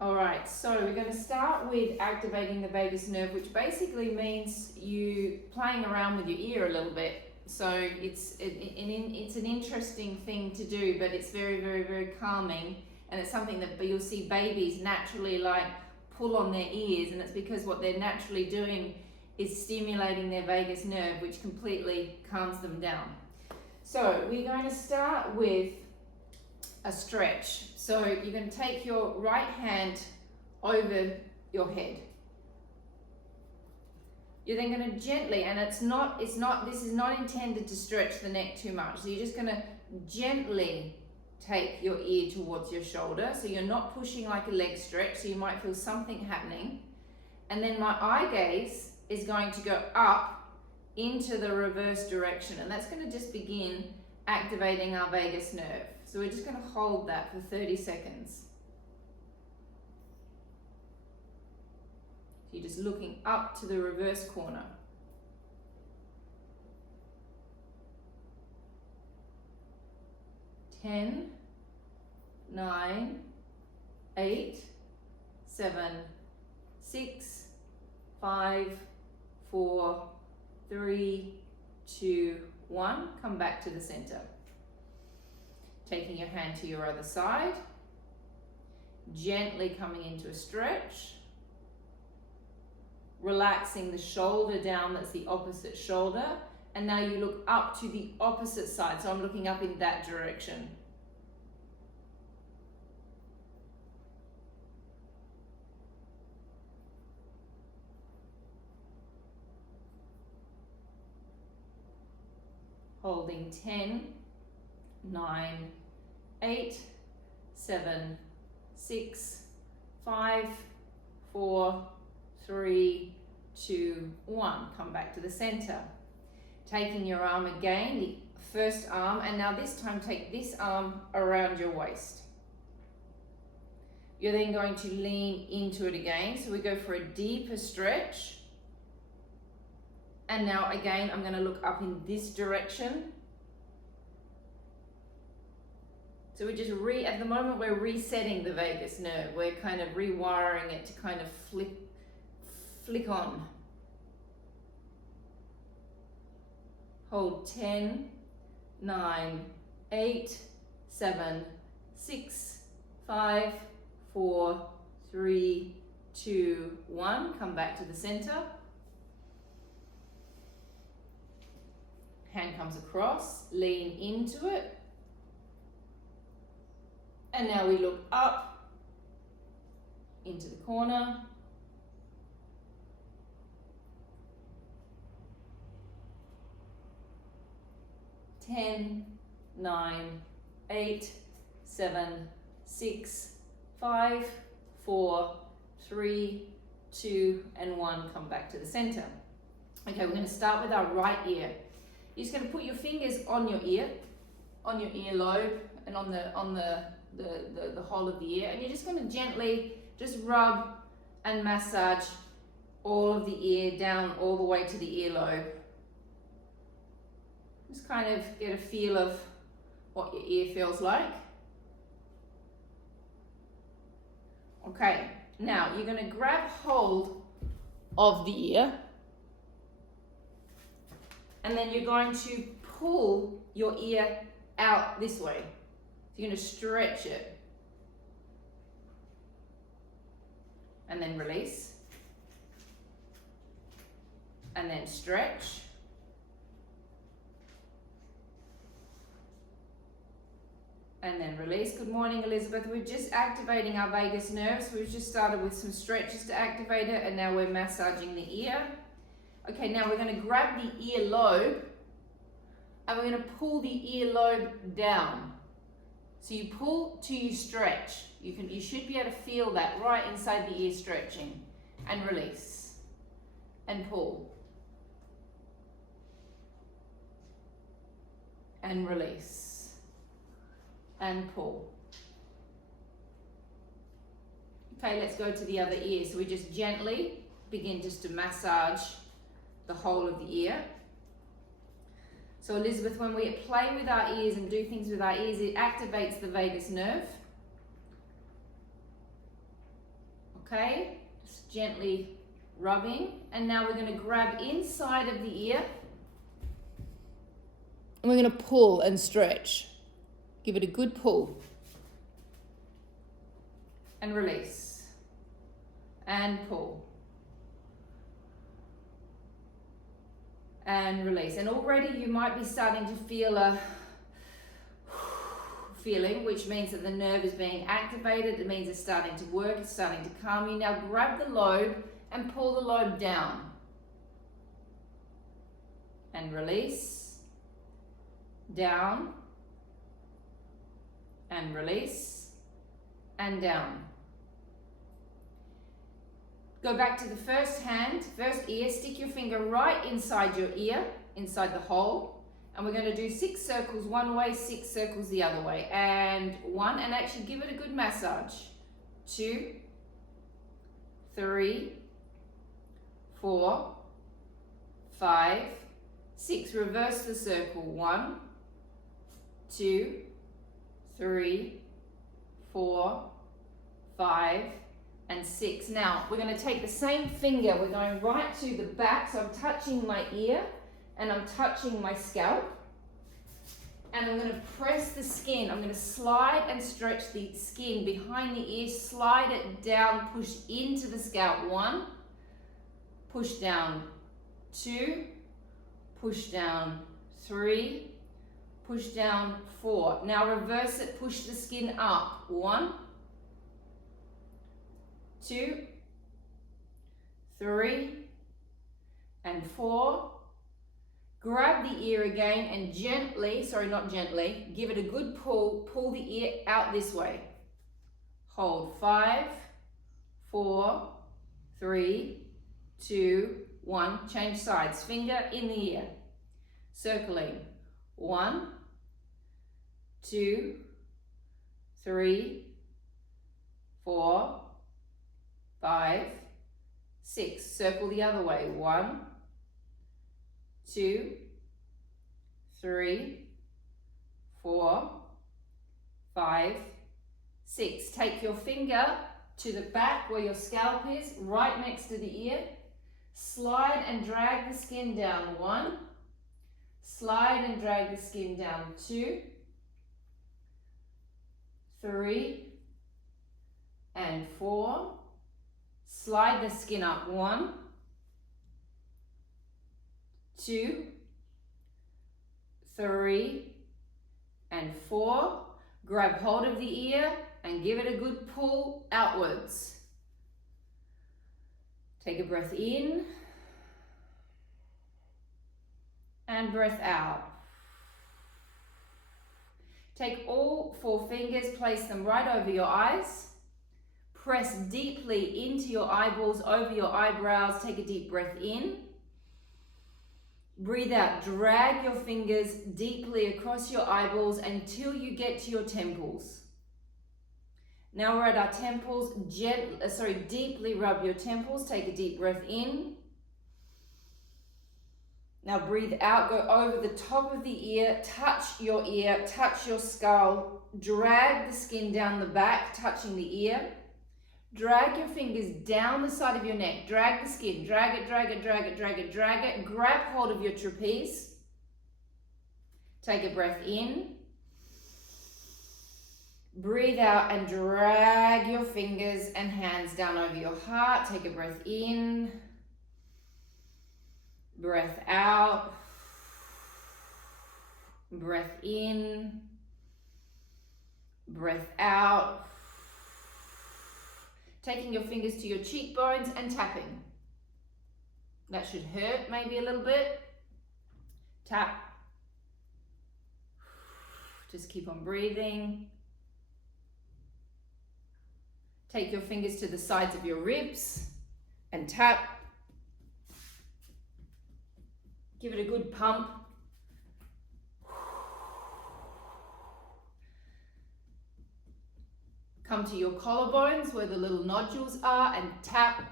All right, so we're going to start with activating the vagus nerve, which basically means you playing around with your ear a little bit. So it's an interesting thing to do, but it's very, very, very calming, and it's something that you'll see babies naturally like pull on their ears, and it's because what they're naturally doing is stimulating their vagus nerve, which completely calms them down. So we're going to start with a stretch. So you're going to take your right hand over your head. You're then going to gently, and this is not intended to stretch the neck too much. So you're just going to gently take your ear towards your shoulder. So you're not pushing like a leg stretch, so you might feel something happening. And then my eye gaze is going to go up into the reverse direction, and that's going to just begin activating our vagus nerve. So we're just going to hold that for 30 seconds. So you're just looking up to the reverse corner. 10, 9, 8, 7, 6, 5, 4, 3, 2, 1. Come back to the center. Taking your hand to your other side, gently coming into a stretch, relaxing the shoulder down, that's the opposite shoulder, and now you look up to the opposite side, so I'm looking up in that direction. Holding 10, 9, 8, 7, 6, 5, 4, 3, 2, 1. Come back to the center. Taking your arm again, the first arm, and now this time take this arm around your waist. You're then going to lean into it again. So we go for a deeper stretch. And now again, I'm going to look up in this direction. So we just at the moment we're resetting the vagus nerve. We're kind of rewiring it to kind of flick on. Hold 10, 9, 8, 7, 6, 5, 4, 3, 2, 1. Come back to the center. Hand comes across, lean into it. And now we look up into the corner. Ten, 9, 8, 7, 6, 5, 4, 3, 2, and 1. Come back to the center. Okay, we're going to start with our right ear. You're just going to put your fingers on your earlobe, and on the whole of the ear, and you're just going to gently just rub and massage all of the ear down all the way to the earlobe. Just kind of get a feel of what your ear feels like. Okay, now you're going to grab hold of the ear, and then you're going to pull your ear out this way. So you're going to stretch it. And then release. And then stretch. And then release. Good morning, Elizabeth. We're just activating our vagus nerves. We've just started with some stretches to activate it, and now we're massaging the ear. Okay, now we're going to grab the earlobe, and we're going to pull the earlobe down. So you pull till you stretch. You should be able to feel that right inside the ear stretching. And release. And pull. And release. And pull. Okay, let's go to the other ear. So we just gently begin just to massage the whole of the ear. So Elizabeth, when we play with our ears and do things with our ears, it activates the vagus nerve. Okay, just gently rubbing. And now we're going to grab inside of the ear. And we're going to pull and stretch. Give it a good pull. And release. And pull. And release. And already you might be starting to feel a feeling, which means that the nerve is being activated. It means it's starting to work, it's starting to calm you. Now grab the lobe and pull the lobe down. And release. Down. And release. And down. Go back to the first hand, first ear. Stick your finger right inside your ear, inside the hole. And we're going to do 6 circles one way, 6 circles the other way. And 1, and actually give it a good massage. 2, 3, 4, 5, 6. Reverse the circle. 1, 2, 3, 4, 5, and 6. Now we're going to take the same finger. We're going right to the back. So I'm touching my ear. And I'm touching my scalp, and I'm going to press the skin. I'm going to slide and stretch the skin behind the ear, slide it down, push into the scalp. 1, push down. 2, push down. 3, push down. 4. Now reverse it, push the skin up. 1, 2, 3, and 4. Grab the ear again and gently, not gently, give it a good pull. Pull the ear out this way. Hold. 5, 4, 3, 2, 1. Change sides. Finger in the ear. Circling. 1, 2, 3, 4, 5, 6. Circle the other way. 1, 2, 3, 4, 5, 6. Take your finger to the back where your scalp is, right next to the ear. Slide and drag the skin down. 1. Slide and drag the skin down. 2, 3, and 4. Slide the skin up. 1, 2, 3, and 4. Grab hold of the ear and give it a good pull outwards. Take a breath in and breath out. Take all 4 fingers, place them right over your eyes. Press deeply into your eyeballs, over your eyebrows. Take a deep breath in. Breathe out. Drag your fingers deeply across your eyeballs until you get to your temples. Now we're at our temples. Deeply rub your temples. Take a deep breath in. Now breathe out. Go over the top of the ear. Touch your ear. Touch your skull. Drag the skin down the back, touching the ear. Drag your fingers down the side of your neck. Drag the skin. Drag it, drag it, drag it, drag it, drag it. Grab hold of your trapeze. Take a breath in. Breathe out and drag your fingers and hands down over your heart. Take a breath in. Breath out. Breath in. Breath out. Taking your fingers to your cheekbones and tapping. That should hurt maybe a little bit. Tap. Just keep on breathing. Take your fingers to the sides of your ribs and tap. Give it a good pump. Come to your collarbones where the little nodules are and tap.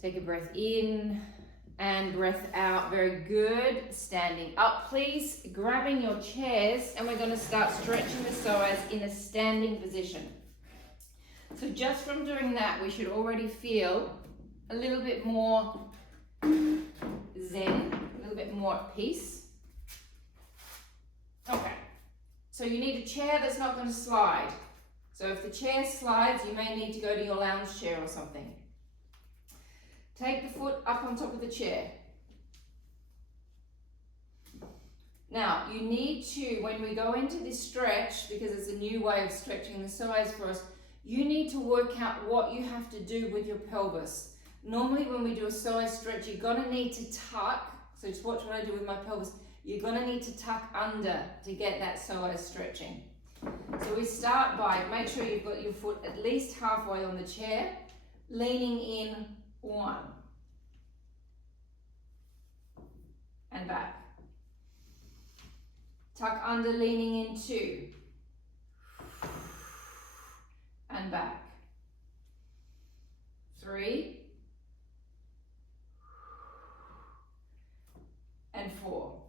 Take a breath in and breath out. Very good. Standing up, please. Grabbing your chairs, and we're going to start stretching the psoas in a standing position. So just from doing that, we should already feel a little bit more zen, a little bit more at peace. Okay, so you need a chair that's not going to slide. So if the chair slides, you may need to go to your lounge chair or something. Take the foot up on top of the chair. Now, you need to, when we go into this stretch, because it's a new way of stretching the psoas for us, you need to work out what you have to do with your pelvis. Normally when we do a psoas stretch, you're going to need to tuck. So just watch what I do with my pelvis. You're going to need to tuck under to get that psoas stretching. So we start by, make sure you've got your foot at least halfway on the chair, leaning in 1 and back. Tuck under, leaning in 2 and back. 3 and 4.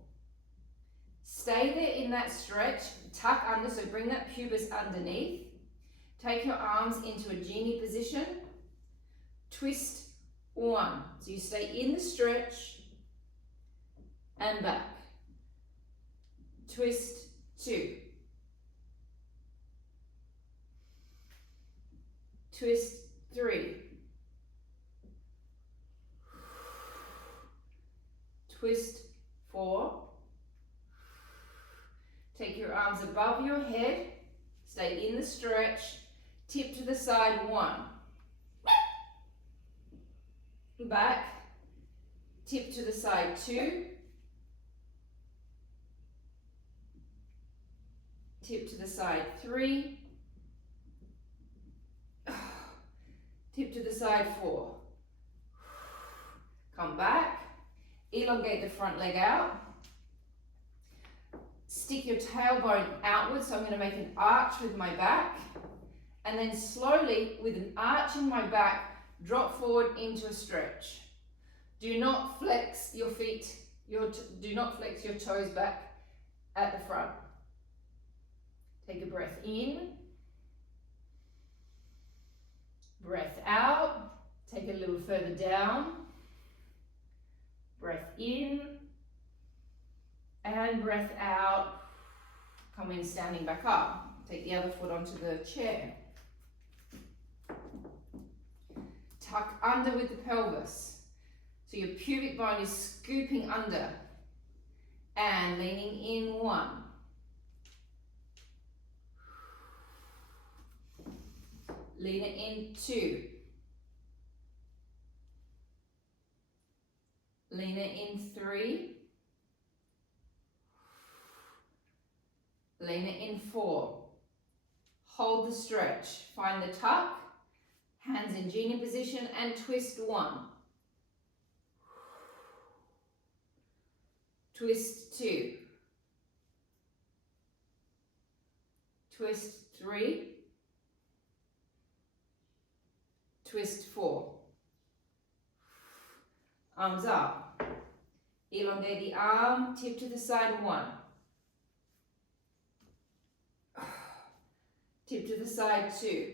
Stay there in that stretch, tuck under, so bring that pubis underneath. Take your arms into a genie position. Twist 1. So you stay in the stretch and back. Twist 2. Twist 3. Twist 4. Take your arms above your head, stay in the stretch, tip to the side 1. Back, tip to the side 2. Tip to the side 3. Tip to the side 4. Come back, elongate the front leg out. Stick your tailbone outwards, so I'm going to make an arch with my back, and then slowly, with an arch in my back, drop forward into a stretch. Do not flex your feet, do not flex your toes back at the front. Take a breath in, breath out, take a little further down, breath in, and breath out. Come in standing back up. Take the other foot onto the chair. Tuck under with the pelvis. So your pubic bone is scooping under. And leaning in 1. Lean it in 2. Lean it in 3. Lean it in 4. Hold the stretch. Find the tuck. Hands in genie position and twist 1. Twist 2. Twist 3. Twist 4. Arms up. Elongate the arm, tip to the side 1. Tip to the side 2.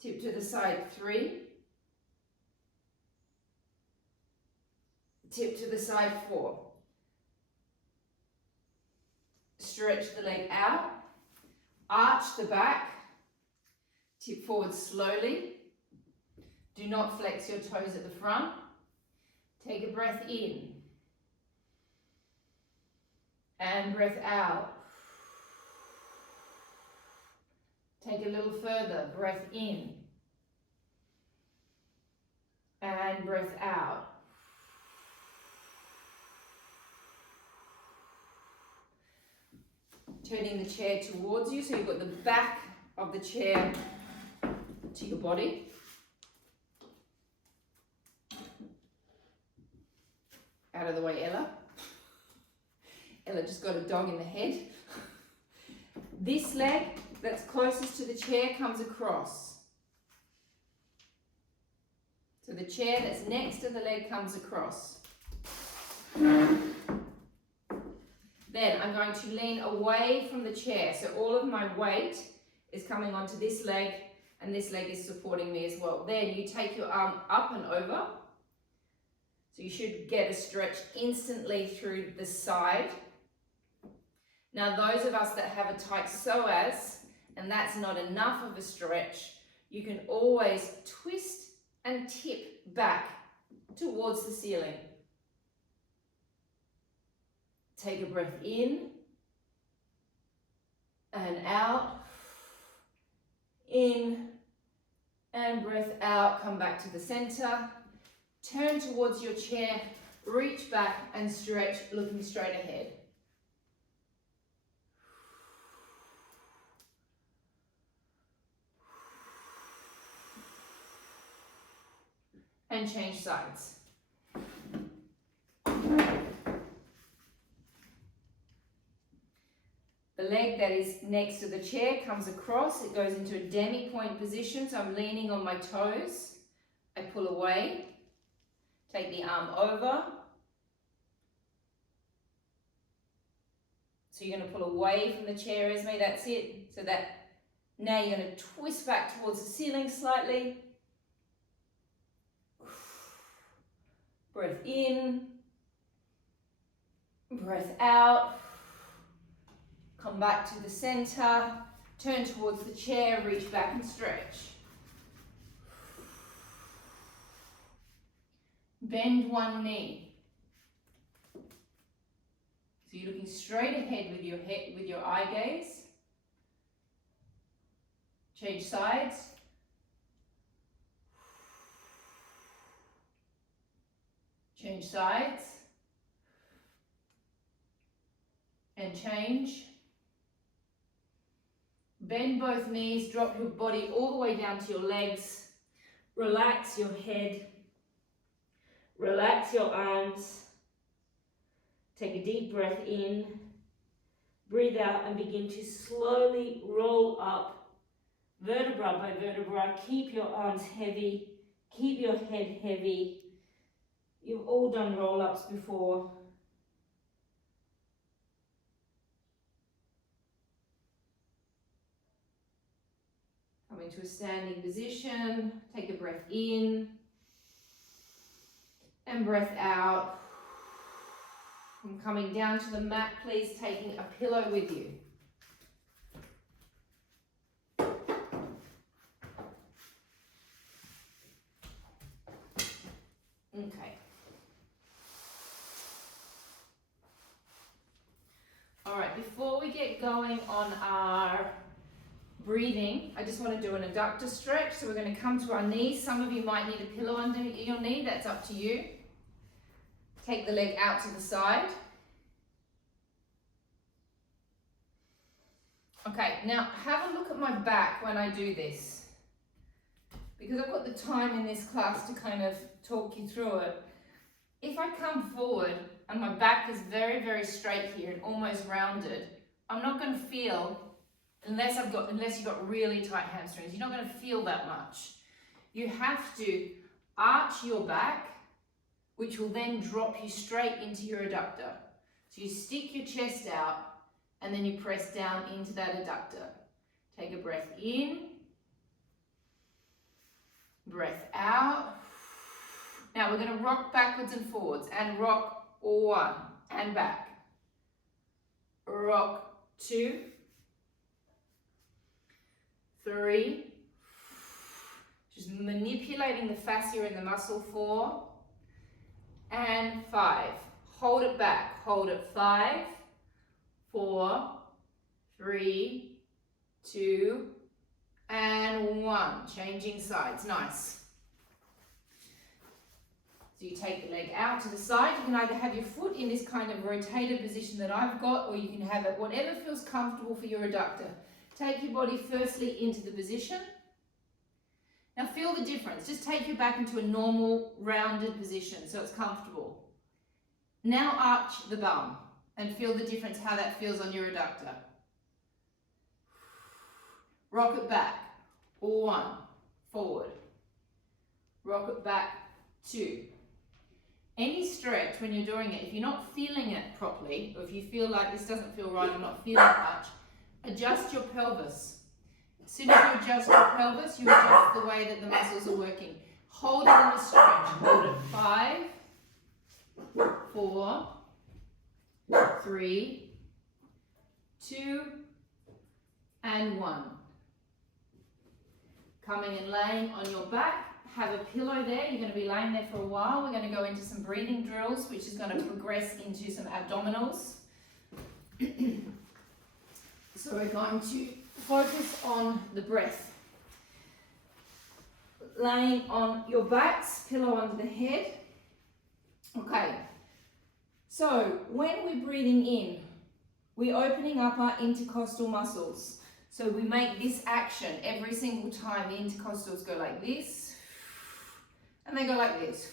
Tip to the side 3. Tip to the side 4. Stretch the leg out. Arch the back. Tip forward slowly. Do not flex your toes at the front. Take a breath in. And breath out. Take a little further, breath in. And breath out. Turning the chair towards you, so you've got the back of the chair to your body. Out of the way, Ella. Ella just got a dog in the head. This leg that's closest to the chair comes across. So the chair that's next to the leg comes across. Then I'm going to lean away from the chair. So all of my weight is coming onto this leg and this leg is supporting me as well. Then you take your arm up and over. So you should get a stretch instantly through the side. Now those of us that have a tight psoas and that's not enough of a stretch, you can always twist and tip back towards the ceiling. Take a breath in and out, in and breath out, come back to the center, turn towards your chair, reach back and stretch, looking straight ahead. And change sides. The leg that is next to the chair comes across, it goes into a demi-point position, so I'm leaning on my toes. I pull away, take the arm over. So you're going to pull away from the chair, Esme, that's it. So that now you're going to twist back towards the ceiling slightly. Breath in, breath out. Come back to the center, turn towards the chair, reach back and stretch. Bend one knee. So you're looking straight ahead with your head, with your eye gaze. Change sides. Change sides. And change. Bend both knees, drop your body all the way down to your legs. Relax your head. Relax your arms. Take a deep breath in. Breathe out and begin to slowly roll up vertebra by vertebra. Keep your arms heavy. Keep your head heavy. You've all done roll-ups before. Come into a standing position. Take a breath in. And breath out. And coming down to the mat, please, taking a pillow with you. Okay. All right, before we get going on our breathing, I just want to do an adductor stretch. So we're going to come to our knees. Some of you might need a pillow under your knee. That's up to you. Take the leg out to the side. Okay, now have a look at my back when I do this. Because I've got the time in this class to kind of talk you through it. If I come forward and my back is very, very straight here and almost rounded, I'm not going to feel, unless you've got really tight hamstrings, you're not going to feel that much. You have to arch your back, which will then drop you straight into your adductor. So you stick your chest out and then you press down into that adductor. Take a breath in, breath out. Now we're going to rock backwards and forwards and rock 1 and back. Rock 2, 3, just manipulating the fascia in the muscle, 4 and 5. Hold it back, hold it, 5, 4, 3, 2 and 1. Changing sides, nice. So you take the leg out to the side. You can either have your foot in this kind of rotated position that I've got, or you can have it whatever feels comfortable for your adductor. Take your body firstly into the position. Now feel the difference. Just take your back into a normal rounded position so it's comfortable. Now arch the bum and feel the difference, how that feels on your adductor. Rock it back. 1, forward. rock it back, 2. Any stretch when you're doing it, if you're not feeling it properly, or if you feel like this doesn't feel right, I'm not feeling much, adjust your pelvis. As soon as you adjust your pelvis, you adjust the way that the muscles are working. Hold it in a stretch. Hold it. 5, 4, 3, 2, and 1. Coming and laying on your back. Have a pillow there. You're going to be laying there for a while. We're going to go into some breathing drills, which is going to progress into some abdominals. So we're going to focus on the breath. Laying on your backs, pillow under the head. Okay. So when we're breathing in, we're opening up our intercostal muscles. So we make this action every single time. The intercostals go like this. And they go like this.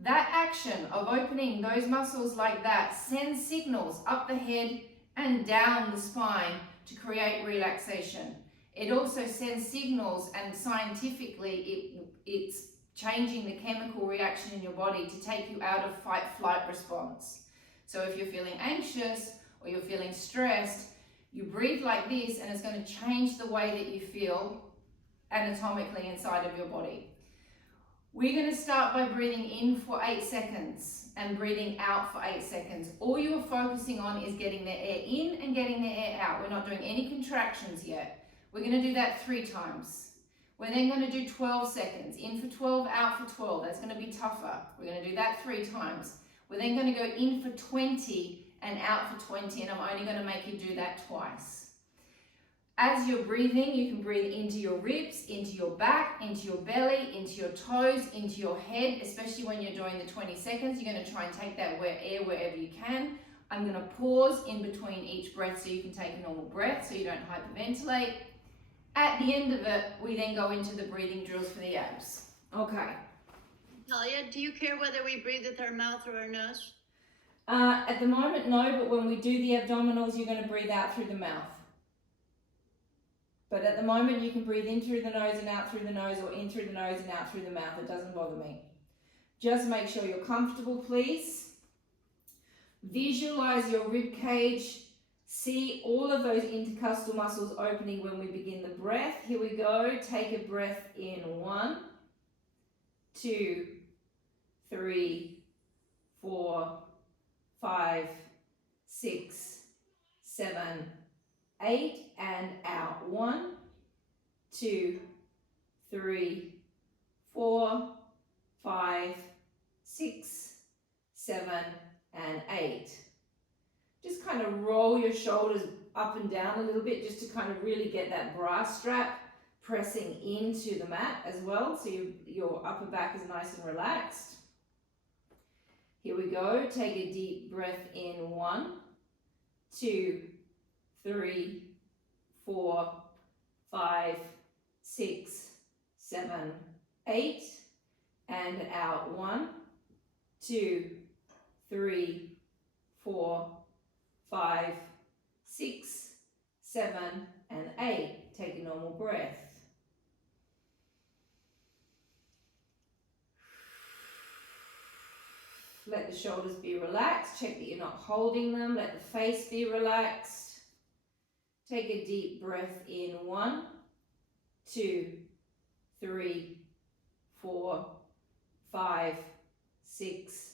That action of opening those muscles like that sends signals up the head and down the spine to create relaxation. It also sends signals, and scientifically it's changing the chemical reaction in your body to take you out of fight-flight response. So if you're feeling anxious or you're feeling stressed, you breathe like this and it's going to change the way that you feel anatomically inside of your body. We're going to start by breathing in for 8 seconds and breathing out for 8 seconds. All you're focusing on is getting the air in and getting the air out. We're not doing any contractions yet. We're going to do that 3 times. We're then going to do 12 seconds. In for 12, out for 12. That's going to be tougher. We're going to do that 3 times. We're then going to go in for 20 and out for 20, and I'm only going to make you do that twice. As you're breathing, you can breathe into your ribs, into your back, into your belly, into your toes, into your head, especially when you're doing the 20 seconds. You're going to try and take that air wherever you can. I'm going to pause in between each breath so you can take a normal breath so you don't hyperventilate. At the end of it, we then go into the breathing drills for the abs. Okay. Natalia, do you care whether we breathe with our mouth or our nose? At the moment, no, but when we do the abdominals, you're going to breathe out through the mouth. But at the moment, you can breathe in through the nose and out through the nose, or in through the nose and out through the mouth. It doesn't bother me. Just make sure you're comfortable, please. Visualize your rib cage. See all of those intercostal muscles opening when we begin the breath. Here we go. Take a breath in. 1, 2, 3, 4, 5, 6, 7, 8, and out. 1, 2, 3, 4, 5, 6, 7, and 8. Just kind of roll your shoulders up and down a little bit just to kind of really get that bra strap pressing into the mat as well, so your upper back is nice and relaxed. Here we go. Take a deep breath in. 1, 2, 3, 4, 5, 6, 7, 8, and out. 1, 2, 3, 4, 5, 6, 7, and 8. Take a normal breath. Let the shoulders be relaxed. Check that you're not holding them. Let the face be relaxed. Take a deep breath in. 1, 2, 3, 4, 5, 6,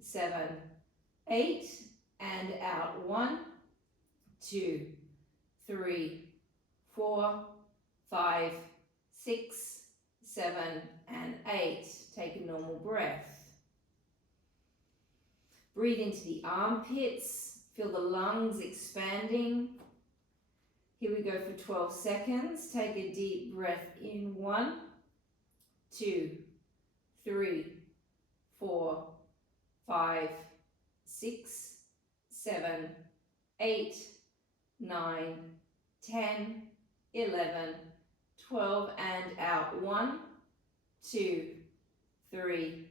7, 8, and out. 1, 2, 3, 4, 5, 6, 7, and 8. Take a normal breath. Breathe into the armpits. Feel the lungs expanding. Here we go for 12 seconds. Take a deep breath in. 1, 2, 3, 4, 5, 6, 7, 8, 9, 10, 11, 12, and out. 1, 2, 3,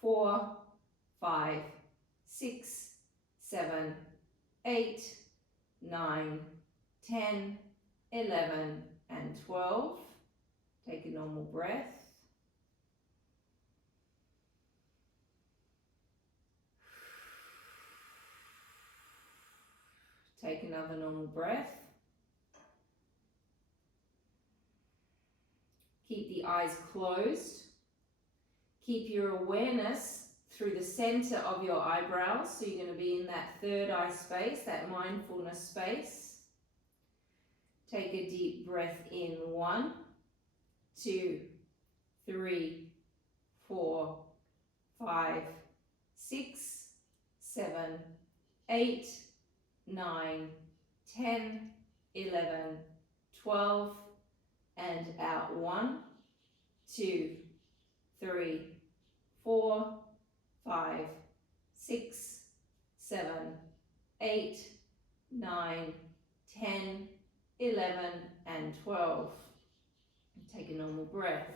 4, 5, 6, 7, 8, 9, 10, 11, and 12. Take a normal breath. Take another normal breath. Keep the eyes closed. Keep your awareness through the center of your eyebrows. So you're going to be in that third eye space, that mindfulness space. Take a deep breath in. 1, 2, 3, 4, 5, 6, 7, 8, 9, 10, 11, 12, and out. 1, 2, 3, 4, 5, 6, 7, 8, 9, 10, 11, and 12. Take a normal breath.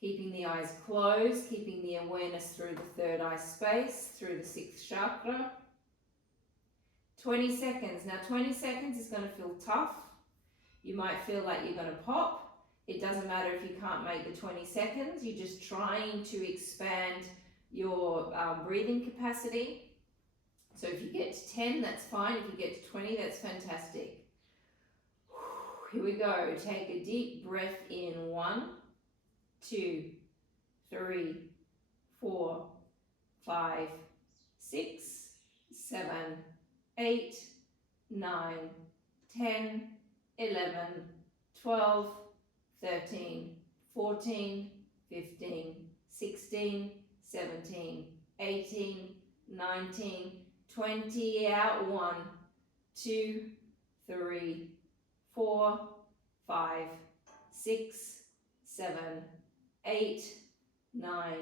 Keeping the eyes closed, keeping the awareness through the third eye space, through the 6th chakra. 20 seconds. Now 20 seconds is going to feel tough. You might feel like you're going to pop. It doesn't matter if you can't make the 20 seconds. You're just trying to expand your breathing capacity. So if you get to 10, that's fine. If you get to 20, that's fantastic. Here we go. Take a deep breath in. 1, 2, 3, 4, 5, 6, 7, 8, 9, 10, 11, 12, 13, 14, 15, 16, 17, 18, 19, 20, out. 1, 2, 3, 4, 5, 6, 7, 8, 9,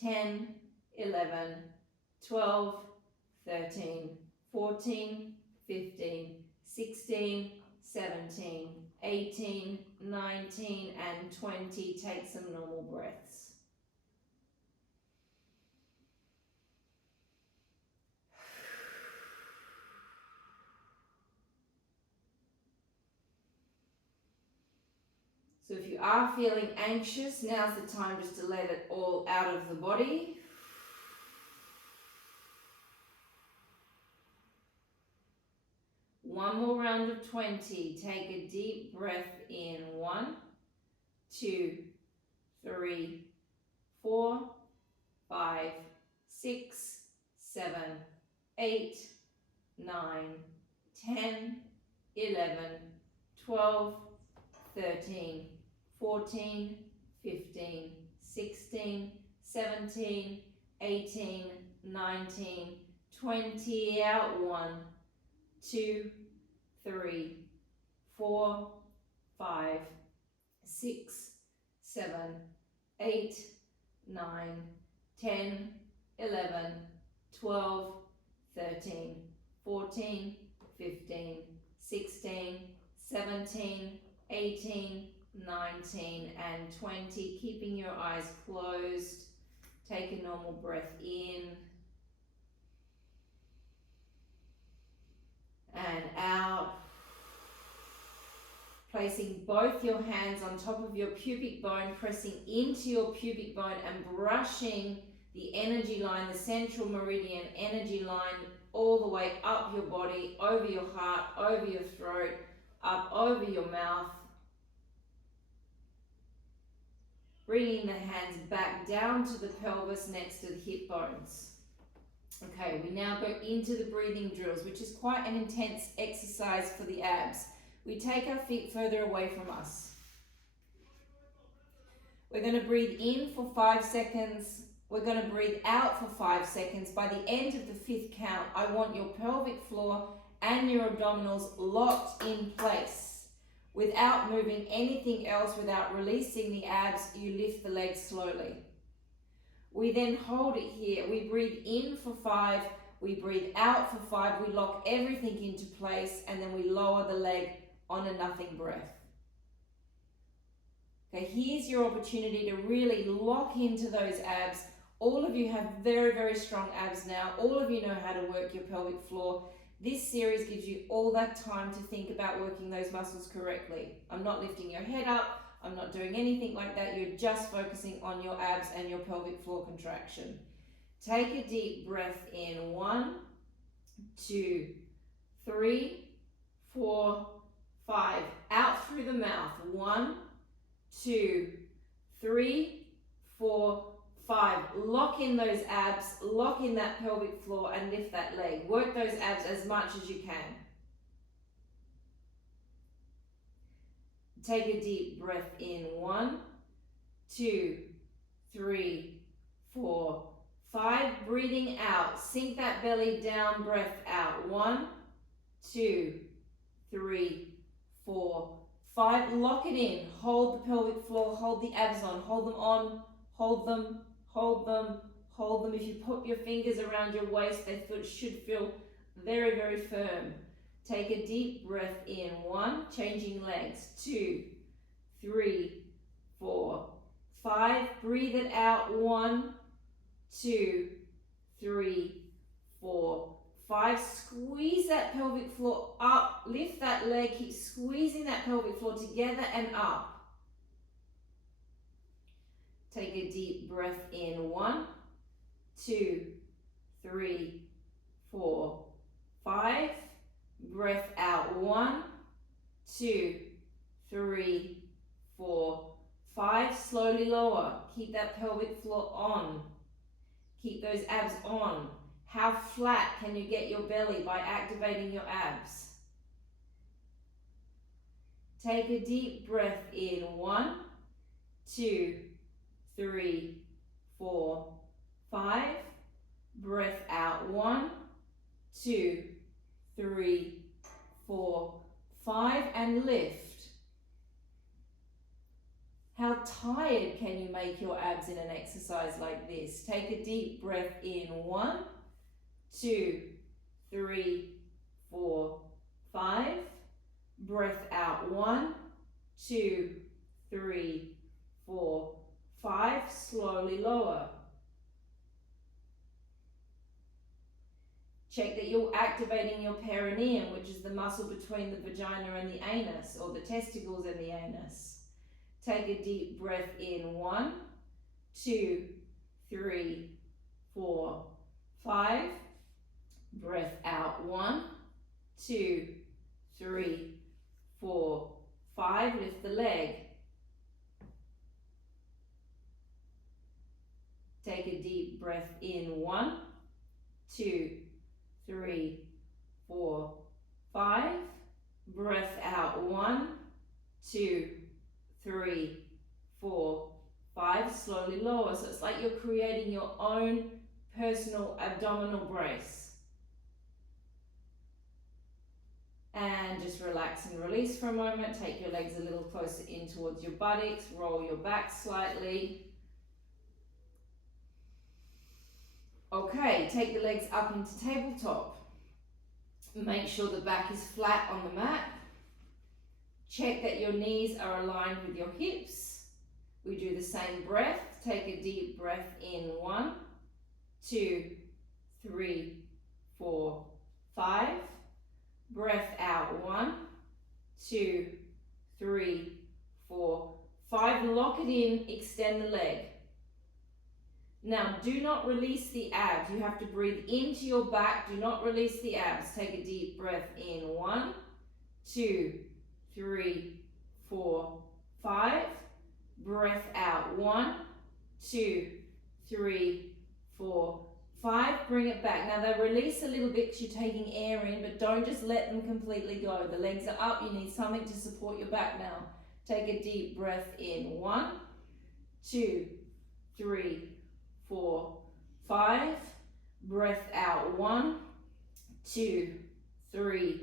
10, 11, 12, 13, 14, 15, 16, 17, 18, 19, and 20. Take some normal breaths. So if you are feeling anxious, now's the time just to let it all out of the body. One more round of 20. Take a deep breath in. 1, 2, 3, 4, 5, 6, 7, 8, 9, 10, 11, 12, 13, 14, 15, 16, 17, 18, 19, 20, out. 1, 2, 3, 4, 5, 6, 7, 8, 9, 10, 11, 12, 13, 14, 15, 16, 17, 18, 19, and 20. Keeping your eyes closed. Take a normal breath in and out. Placing both your hands on top of your pubic bone, pressing into your pubic bone and brushing the energy line, the central meridian energy line, all the way up your body, over your heart, over your throat, up over your mouth. Bringing the hands back down to the pelvis next to the hip bones. Okay, we now go into the breathing drills, which is quite an intense exercise for the abs. We take our feet further away from us. We're going to breathe in for 5 seconds. We're going to breathe out for 5 seconds. By the end of the 5th count, I want your pelvic floor and your abdominals locked in place. Without moving anything else, without releasing the abs, you lift the legs slowly. We then hold it here. We breathe in for 5, we breathe out for 5, we lock everything into place, and then we lower the leg on a nothing breath. Okay, here's your opportunity to really lock into those abs. All of you have very, very strong abs now. All of you know how to work your pelvic floor. This series gives you all that time to think about working those muscles correctly. I'm not lifting your head up, I'm not doing anything like that. You're just focusing on your abs and your pelvic floor contraction. Take a deep breath in. 1, 2, 3, 4, 5. Out through the mouth. 1, 2, 3, 4, 5. Lock in those abs, lock in that pelvic floor and lift that leg. Work those abs as much as you can. Take a deep breath in. 1, 2, 3, 4, 5. Breathing out. Sink that belly down, breath out. 1, 2, 3, 4, 5. Lock it in. Hold the pelvic floor, hold the abs on, hold them on, hold them, hold them, hold them. If you put your fingers around your waist, they should feel very, very firm. Take a deep breath in. 1, changing legs. 2, 3, 4, 5. Breathe it out. 1, 2, 3, 4, 5. Squeeze that pelvic floor up. Lift that leg. Keep squeezing that pelvic floor together and up. Take a deep breath in. 1, 2, 3, 4, 5. Breath out. 1, 2, 3, 4, 5. Slowly lower. Keep that pelvic floor on. Keep those abs on. How flat can you get your belly by activating your abs? Take a deep breath in. 1, 2, 3, 4, 5. Breath out. 1, 2, 3, 4, 5. And lift. How tired can you make your abs in an exercise like this? Take a deep breath in. 1, 2, 3, 4, 5. Breath out. 1, 2, 3, 4, 5. Slowly lower. Check that you're activating your perineum, which is the muscle between the vagina and the anus, or the testicles and the anus. Take a deep breath in. 1, 2, 3, 4, 5. Breath out. 1, 2, 3, 4, 5. Lift the leg. Take a deep breath in. 1, 2, 3, 4, 5. Breath out. 1, 2, 3, 4, 5. Slowly lower. So it's like you're creating your own personal abdominal brace. And just relax and release for a moment. Take your legs a little closer in towards your buttocks. Roll your back slightly. Okay, take the legs up into tabletop. Make sure the back is flat on the mat. Check that your knees are aligned with your hips. We do the same breath. Take a deep breath in. 1, 2, 3, 4, 5. Breath out. 1, 2, 3, 4, 5. Lock it in. Extend the leg. Now, do not release the abs. You have to breathe into your back. Do not release the abs. Take a deep breath in. 1, 2, 3, 4, 5. Breath out. 1, 2, 3, 4, 5. Bring it back. Now they release a little bit because you're taking air in, but don't just let them completely go. The legs are up. You need something to support your back now. Take a deep breath in. 1, 2, 3, 4, 5. Breath out. 1, 2, 3,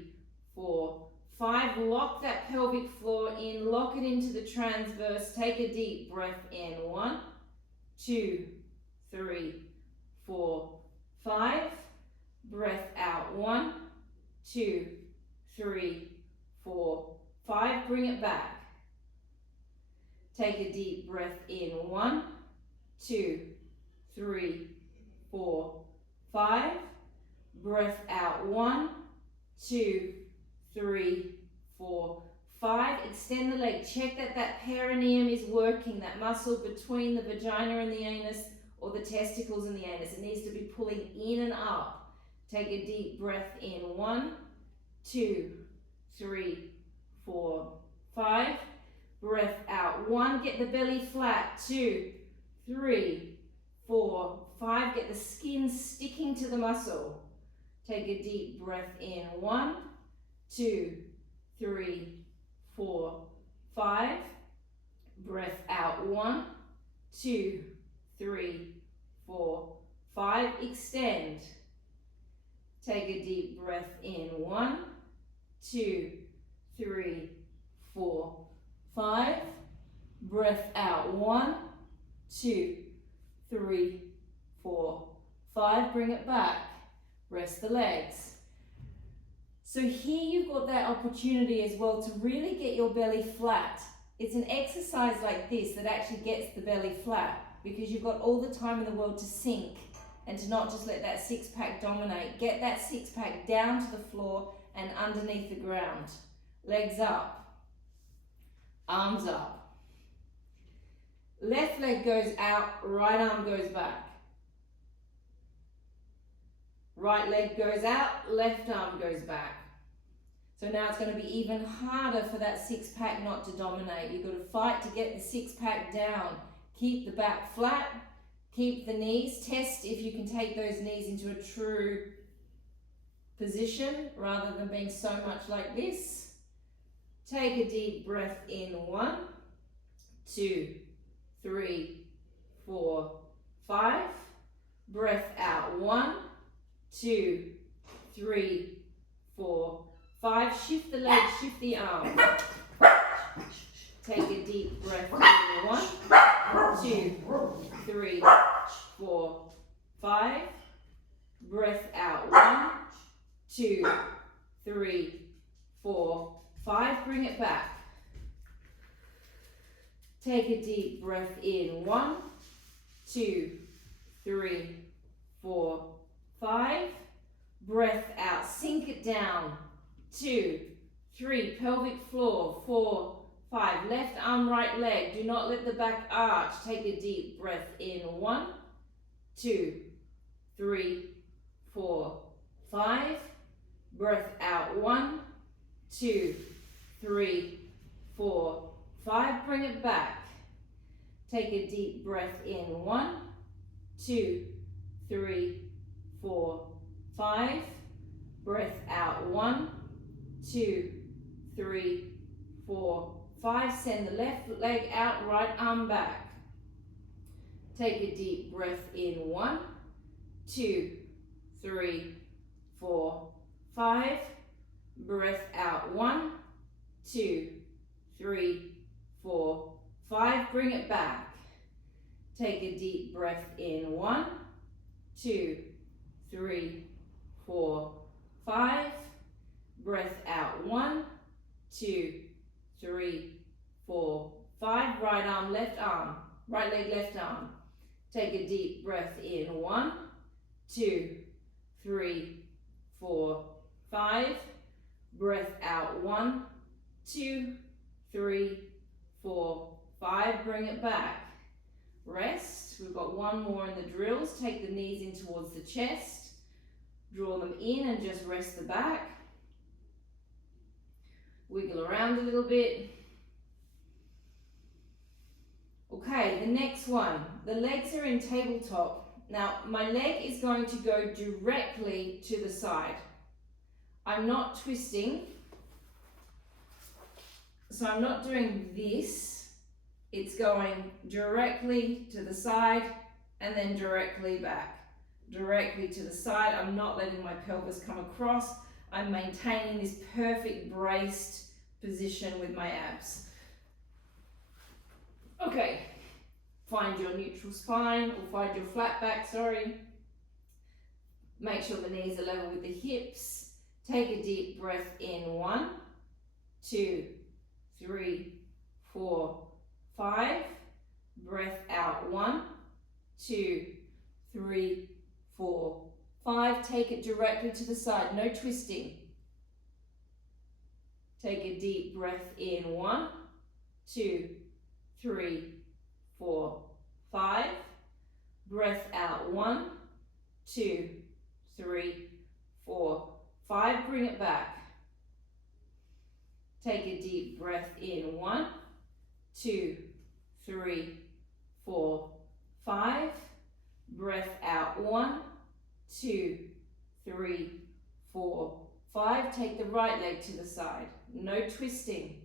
4, 5. Lock that pelvic floor in. Lock it into the transverse. Take a deep breath in. 1, 2, 3, 4, 5. Breath out. 1, 2, 3, 4, 5. Bring it back. Take a deep breath in. 1, 2, 3, 4, 5. Breath out. 1, 2, 3, 4, 5. Extend the leg. Check that that perineum is working, that muscle between the vagina and the anus, or the testicles and the anus. It needs to be pulling in and up. Take a deep breath in. 1, 2, 3, 4, 5. Breath out. 1, get the belly flat. 2, 3, 4, 5. Get the skin sticking to the muscle. Take a deep breath in. 1, 2, 3, 4, 5. Breath out. 1, 2, 3, 4, 5. Extend. Take a deep breath in. 1, 2, 3, 4, 5. Breath out. 1, 2, 3, 4, 5. Bring it back. Rest the legs. So here you've got that opportunity as well to really get your belly flat. It's an exercise like this that actually gets the belly flat, because you've got all the time in the world to sink and to not just let that six-pack dominate. Get that six-pack down to the floor and underneath the ground. Legs up, arms up. Left leg goes out, right arm goes back. Right leg goes out, left arm goes back. So now it's going to be even harder for that six-pack not to dominate. You've got to fight to get the six-pack down. Keep the back flat, keep the knees. Test if you can take those knees into a true position rather than being so much like this. Take a deep breath in. 1, 2, 3, 4, 5. Breath out. 1, 2, 3, 4, 5. Shift the legs, shift the arms. Take a deep breath in. 1, 2, 3, 4, 5. Breath out. 1, 2, 3, 4, 5. Bring it back. Take a deep breath in. 1, 2, 3, 4, 5. Breath out. Sink it down. 2, 3. Pelvic floor. 4, 5. Left arm, right leg. Do not let the back arch. Take a deep breath in. 1, 2, 3, 4, 5. Breath out. 1, 2, 3, 4, 5. Bring it back. Take a deep breath in. 1, 2, 3, 4, 5. Breath out. 1, 2, 3, 4, 5. Send the left leg out, right arm back. Take a deep breath in. 1, 2, 3, 4, 5. Breath out. 1, 2, 3, 4, 5. Bring it back. Take a deep breath in. 1, 2, 3, 4, 5. Breath out. 1, 2, 3, 4, 5. Right arm, left arm. Right leg, left arm. Take a deep breath in. 1, 2, 3, 4, 5. Breath out. 1, 2, 3, 4, 5. Bring it back. Rest. We've got one more in the drills. Take the knees in towards the chest. Draw them in and just rest the back. Wiggle around a little bit. Okay, the next one. The legs are in tabletop. Now, my leg is going to go directly to the side. I'm not twisting. So I'm not doing this. It's going directly to the side and then directly back. Directly to the side. I'm not letting my pelvis come across. I'm maintaining this perfect braced position with my abs. Okay, find your neutral spine, or find your flat back, sorry. Make sure the knees are level with the hips. Take a deep breath in. 1, 2, 3, 4, 5. Breath out. 1, 2, 3, 4, 5. Take it directly to the side, no twisting. Take a deep breath in. 1, 2, 3, 4, 5. Breath out. 1, 2, 3, 4, 5. Bring it back. Take a deep breath in. 1, 2, 3, 4, 5. Breath out. 1, 2, 3, 4, 5. Take the right leg to the side. No twisting.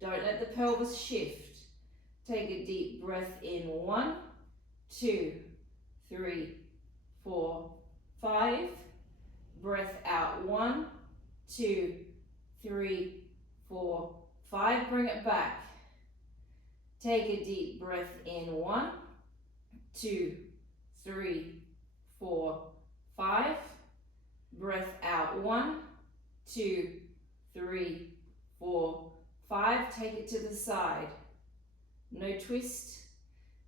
Don't let the pelvis shift. Take a deep breath in. 1, 2, 3, 4, 5. Breath out. 1, 2, 3, 4, 5. Bring it back. Take a deep breath in. 1, 2, 3, 4, 5. Breath out. 1, 2, 3, 4, 5. Take it to the side. No twist.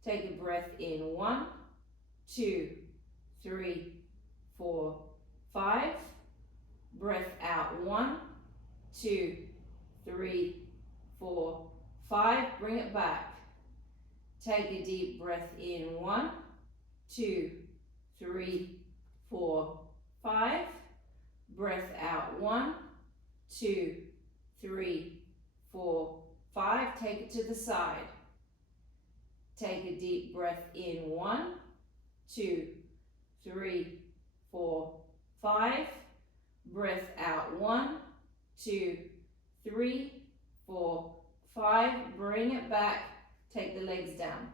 Take a breath in. 1, 2, 3, 4, 5. Breath out. 1, 2, 3, 4, 5. Bring it back. Take a deep breath in. 1, 2, 3, 4, 5. Breath out. 1, 2, 3, 4, 5. Take it to the side. Take a deep breath in. 1, 2, 3, 4, 5. Breath out. 1, 2, 3, 4, 5. Bring it back. Take the legs down.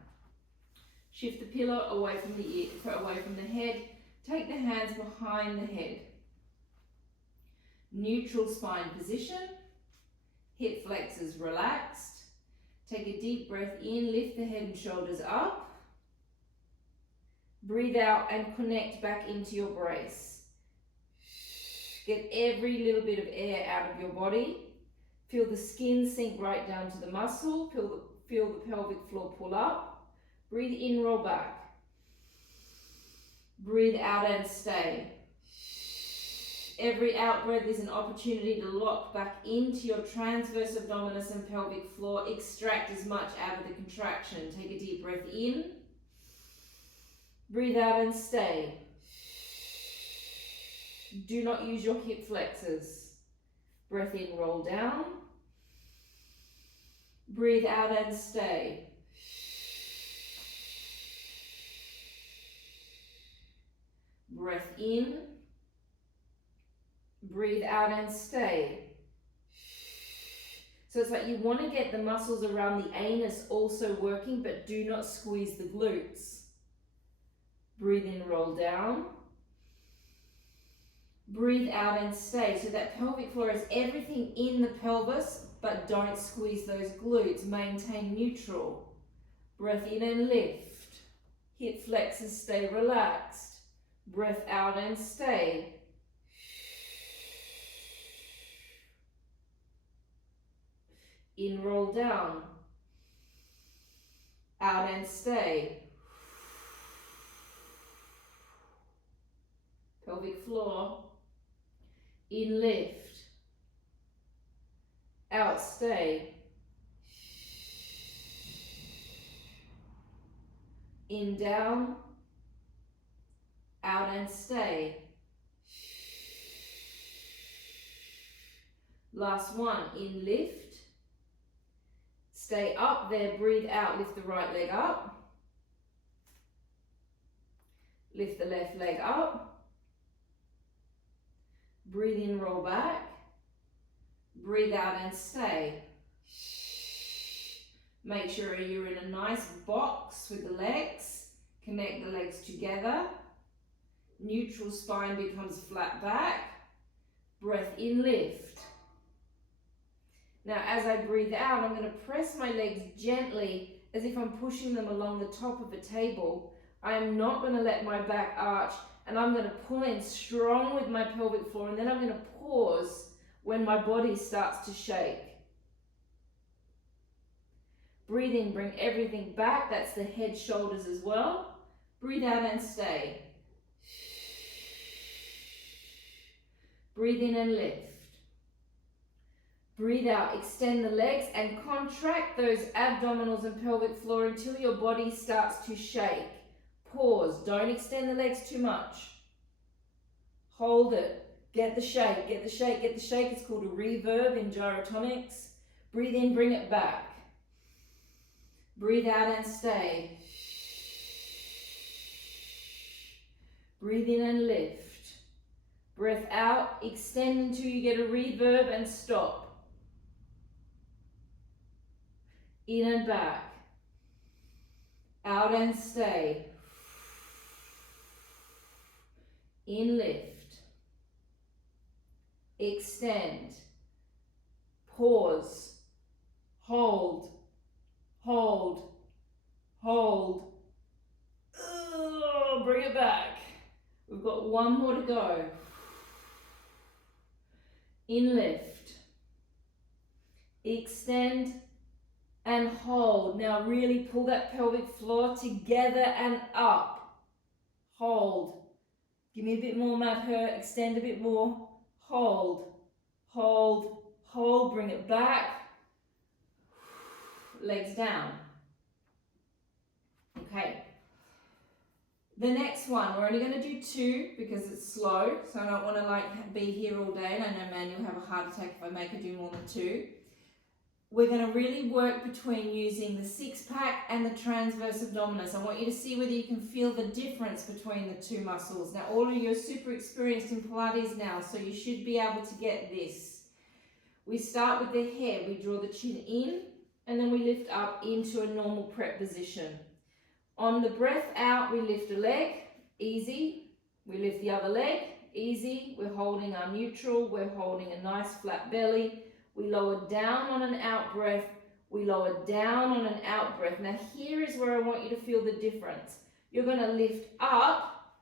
Shift the pillow away from the ear, away from the head. Take the hands behind the head. Neutral spine position. Hip flexors relaxed. Take a deep breath in. Lift the head and shoulders up. Breathe out and connect back into your brace. Get every little bit of air out of your body. Feel the skin sink right down to the muscle. Feel the pelvic floor pull up. Breathe in, roll back. Breathe out and stay. Every out breath is an opportunity to lock back into your transverse abdominis and pelvic floor. Extract as much out of the contraction. Take a deep breath in. Breathe out and stay. Do not use your hip flexors. Breath in, roll down. Breathe out and stay. Breath in. Breathe out and stay. So it's like you want to get the muscles around the anus also working, but do not squeeze the glutes. Breathe in, roll down. Breathe out and stay. So that pelvic floor is everything in the pelvis, but don't squeeze those glutes. Maintain neutral. Breath in and lift. Hip flexors stay relaxed. Breath out and stay. In, roll down. Out and stay. Pelvic floor. In, lift. Out, stay. In, down. Out and stay. Last one. In, lift. Stay up there, breathe out, lift the right leg up. Lift the left leg up. Breathe in, roll back. Breathe out and stay. Make sure you're in a nice box with the legs. Connect the legs together. Neutral spine becomes flat back. Breath in, lift. Now, as I breathe out, I'm going to press my legs gently as if I'm pushing them along the top of a table. I am not going to let my back arch, and I'm going to pull in strong with my pelvic floor, and then I'm going to pause when my body starts to shake. Breathe in, bring everything back. That's the head, shoulders as well. Breathe out and stay. Breathe in and lift. Breathe out, extend the legs and contract those abdominals and pelvic floor until your body starts to shake. Pause, don't extend the legs too much. Hold it, get the shake, get the shake, get the shake. It's called a reverb in gyrotonics. Breathe in, bring it back. Breathe out and stay. Breathe in and lift. Breath out, extend until you get a reverb and stop. In and back. Out and stay. In, lift. Extend. Pause. Hold. Hold. Hold. Bring it back. We've got one more to go. In, lift. Extend and hold. Now really pull that pelvic floor together and up. Hold. Give me a bit more, Matt Her. Extend a bit more. Hold. Hold. Hold. Bring it back. Legs down. Okay. The next one, we're only going to do 2 because it's slow, so I don't want to be here all day, and I know man, you'll have a heart attack if I make her do more than 2. We're going to really work between using the 6-pack and the transverse abdominis. I want you to see whether you can feel the difference between the 2 muscles. Now, all of you are super experienced in Pilates now, so you should be able to get this. We start with the head. We draw the chin in, and then we lift up into a normal prep position. On the breath out, we lift a leg, easy. We lift the other leg, easy. We're holding our neutral. We're holding a nice flat belly. We lower down on an out breath. We lower down on an out breath. Now here is where I want you to feel the difference. You're going to lift up,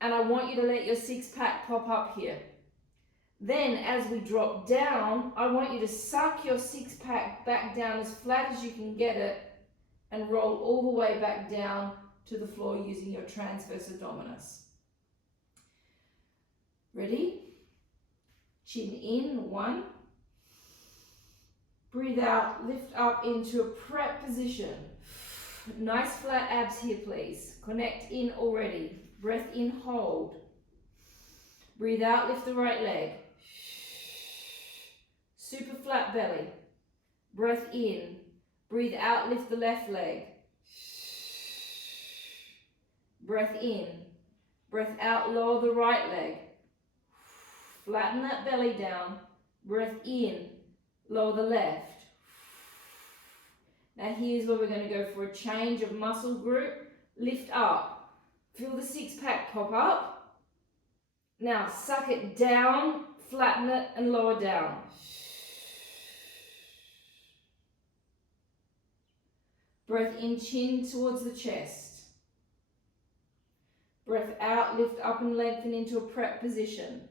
and I want you to let your 6-pack pop up here. Then as we drop down, I want you to suck your 6-pack back down as flat as you can get it, and roll all the way back down to the floor using your transverse abdominis. Ready? Chin in, 1. Breathe out, lift up into a prep position. Nice flat abs here, please. Connect in already. Breath in, hold. Breathe out, lift the right leg. Super flat belly. Breath in. Breathe out, lift the left leg. Breath in. Breath out, lower the right leg. Flatten that belly down. Breath in, lower the left. Now here's where we're going to go for a change of muscle group. Lift up. Feel the 6-pack pop up. Now suck it down, flatten it and lower down. Breath in, chin towards the chest. Breath out, lift up and lengthen into a prep position.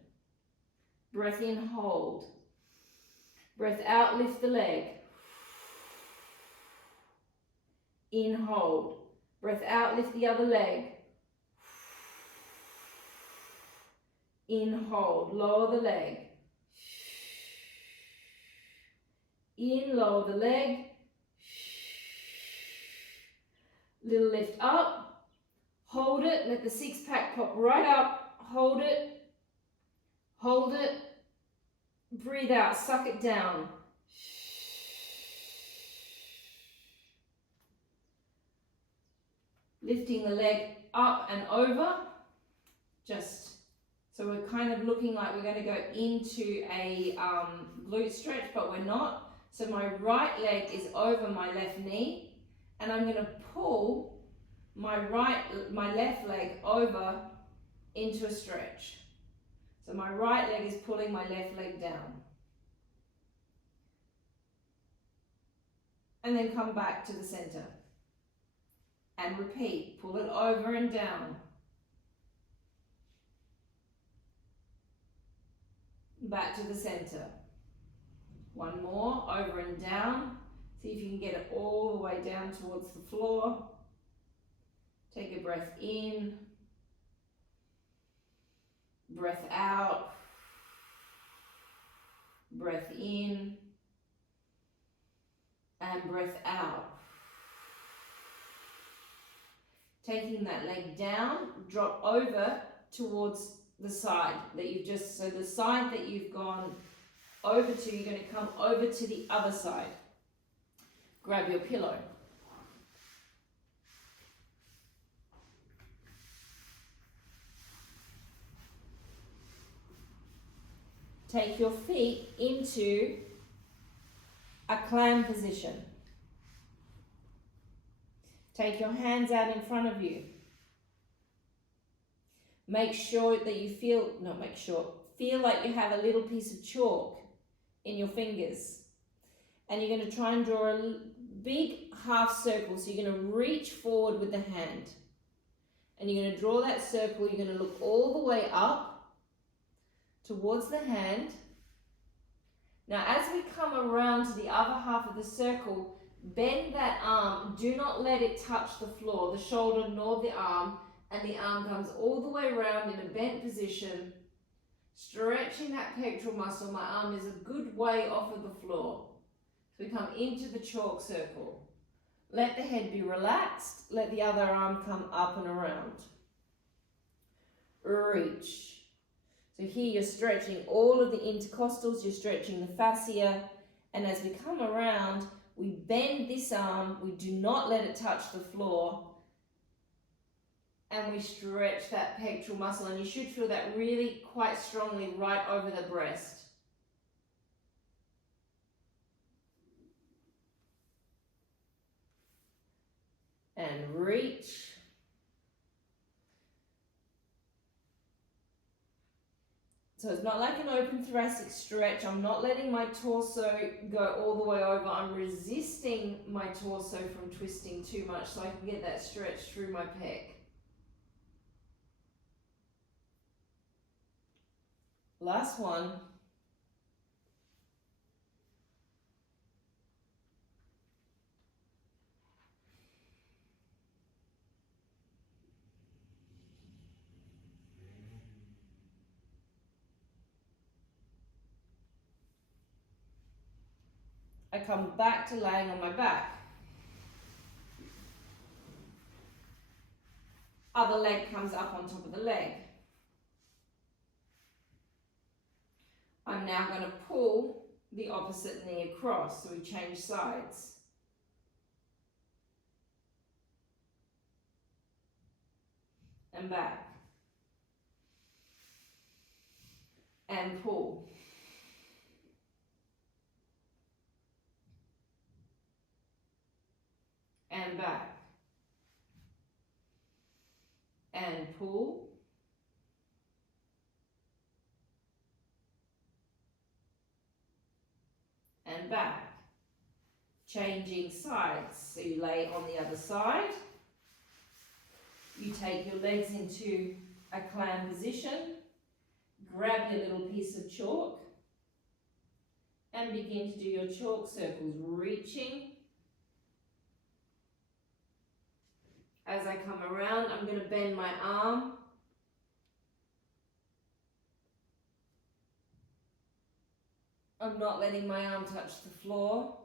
Breath in, hold. Breath out, lift the leg. In, hold. Breath out, lift the other leg. In, hold. Lower the leg. In, lower the leg. Little lift up. Hold it. Let the 6-pack pop right up. Hold it. Hold it. Breathe out. Suck it down. Lifting the leg up and over. Just so we're kind of looking like we're going to go into a glute stretch, but we're not. So my right leg is over my left knee. And I'm going to pull my left leg over into a stretch. So my right leg is pulling my left leg down. And then come back to the center. And repeat. Pull it over and down. Back to the center. One more, over and down. See if you can get it all the way down towards the floor. Take a breath in. Breath out. Breath in. And breath out. Taking that leg down, drop over towards the side that you've just, so the side that you've gone over to, you're going to come over to the other side. Grab your pillow. Take your feet into a clam position. Take your hands out in front of you. Make sure that you feel like you have a little piece of chalk in your fingers. And you're going to try and draw a big half circle. So you're going to reach forward with the hand. And you're going to draw that circle. You're going to look all the way up towards the hand. Now as we come around to the other half of the circle, bend that arm. Do not let it touch the floor, the shoulder nor the arm. And the arm comes all the way around in a bent position, stretching that pectoral muscle. My arm is a good way off of the floor. So we come into the chalk circle. Let the head be relaxed. Let the other arm come up and around. Reach. So here you're stretching all of the intercostals, you're stretching the fascia. And as we come around, we bend this arm. We do not let it touch the floor. And we stretch that pectoral muscle, and you should feel that really quite strongly right over the breast. And reach. So it's not like an open thoracic stretch. I'm not letting my torso go all the way over. I'm resisting my torso from twisting too much so I can get that stretch through my pec. Last one. I come back to laying on my back. Other leg comes up on top of the leg. I'm now going to pull the opposite knee across, so we change sides. And back. And pull. And back. And pull. And back. Changing sides. So you lay on the other side. You take your legs into a clam position. Grab your little piece of chalk. And begin to do your chalk circles, reaching. As I come around, I'm going to bend my arm. I'm not letting my arm touch the floor.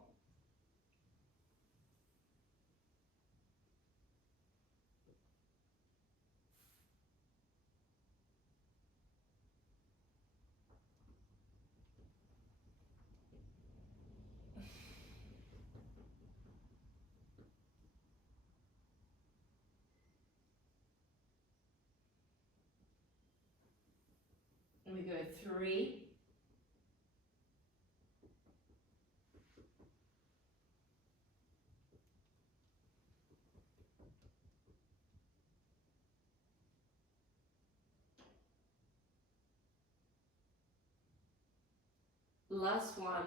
And we go 3. Last one.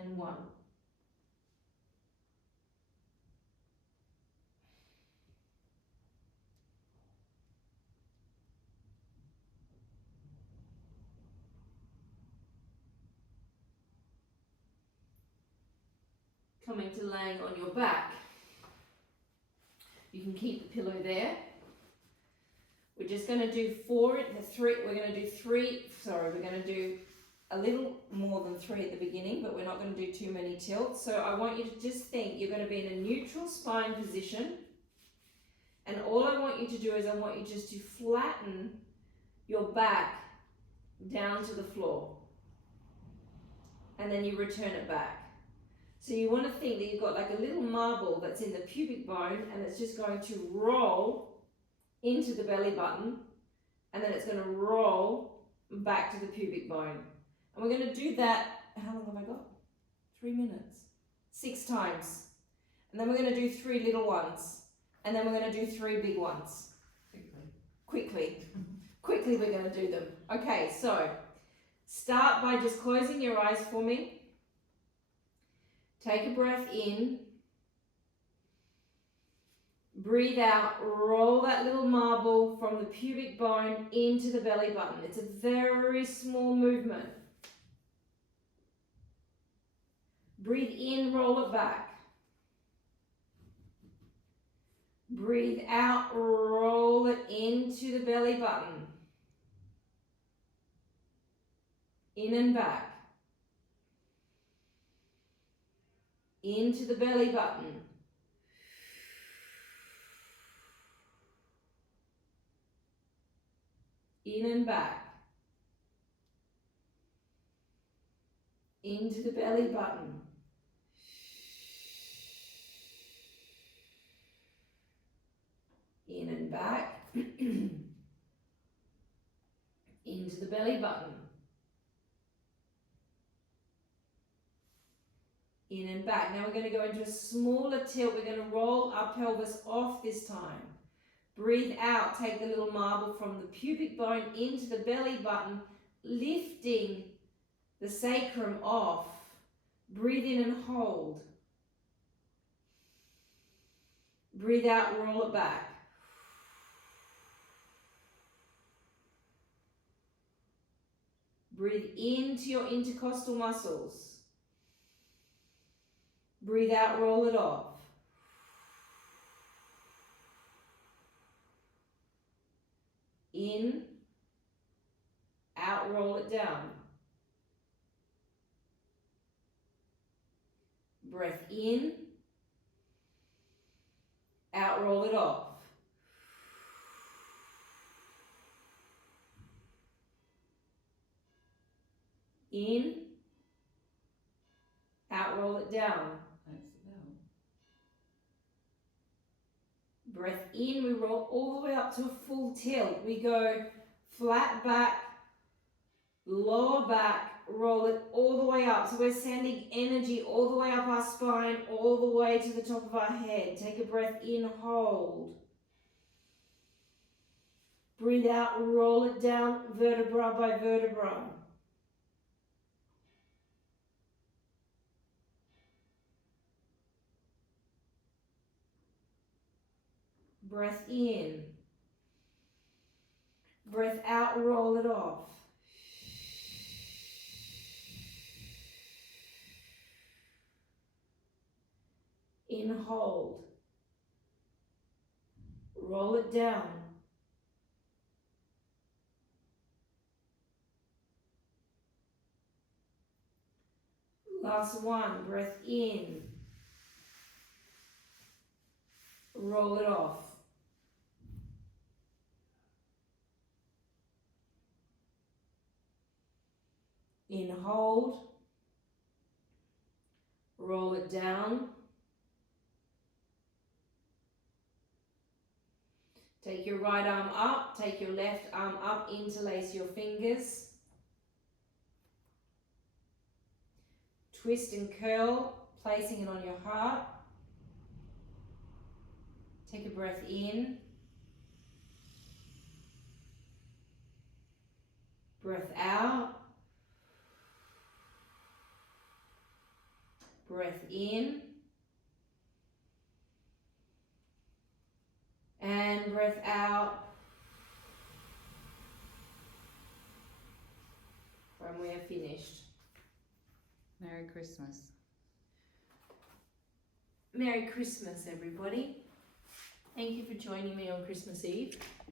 And 1. Coming to laying on your back. You can keep the pillow there. We're just going to do we're going to do a little more than 3 at the beginning, but we're not going to do too many tilts. So I want you to just think you're going to be in a neutral spine position. And all I want you to do is I want you just to flatten your back down to the floor. And then you return it back. So you want to think that you've got like a little marble that's in the pubic bone and it's just going to roll into the belly button and then it's going to roll back to the pubic bone. And we're going to do that, how long have I got? 3 minutes. 6 times. And then we're going to do 3 little ones. And then we're going to do 3 big ones. Quickly. Quickly we're going to do them. Okay, so start by just closing your eyes for me. Take a breath in. Breathe out. Roll that little marble from the pubic bone into the belly button. It's a very small movement. Breathe in, roll it back. Breathe out, roll it into the belly button. In and back. Into the belly button. In and back. Into the belly button. In and back. Into the belly button. In and back. Now we're going to go into a smaller tilt. We're going to roll our pelvis off this time. Breathe out. Take the little marble from the pubic bone into the belly button, lifting the sacrum off. Breathe in and hold. Breathe out, roll it back. Breathe into your intercostal muscles. Breathe out, roll it off. In, out, roll it down. Breath in, out, roll it off. In, out, roll it down. Breath in, we roll all the way up to a full tilt. We go flat back, lower back, roll it all the way up. So we're sending energy all the way up our spine, all the way to the top of our head. Take a breath in, hold. Breathe out, roll it down vertebra by vertebra. Breath in. Breath out, roll it off. In, hold. Roll it down. Last one, breath in. Roll it off. In, hold. Roll it down. Take your right arm up, take your left arm up, interlace your fingers. Twist and curl, placing it on your heart. Take a breath in. Breath out. Breath in. And breath out. And we are finished. Merry Christmas. Merry Christmas, everybody. Thank you for joining me on Christmas Eve.